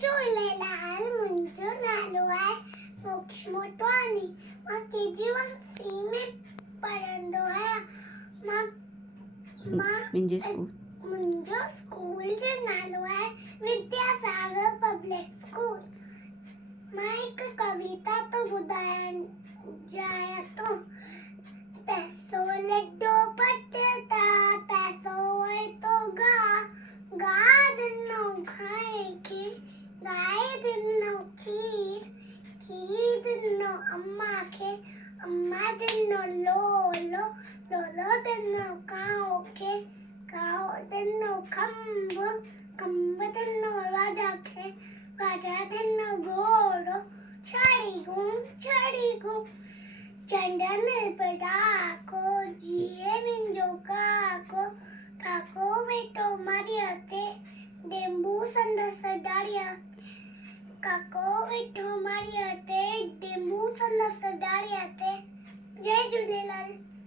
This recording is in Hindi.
झूलेलाल मुंहिंजो नालो आहे मोक्ष मोटवानी। मां KG1C में पढ़ंदो आहियां। मुंहिंजो स्कूल जो नालो आहे विद्यासागर पब्लिक स्कूल। मां हिकु कविता तो ॿुधाइण चाहियां थो। पैसो लड्डो पटता पैसो है तो गा दिनो खाए के गाय दिनो खीर दिनो अम्मा के अम्मा दिनो लोलो दिनो काओ के काओ दिनो खंब दिनो राजा के राजा दिनो घोड़ो छड़ी घूम चंदन पटाको जिए मिंजो काको वेटो मारिया ते डेंबू संदस डारिया काको वेटो मारिया ते डेंबू संदस डारिया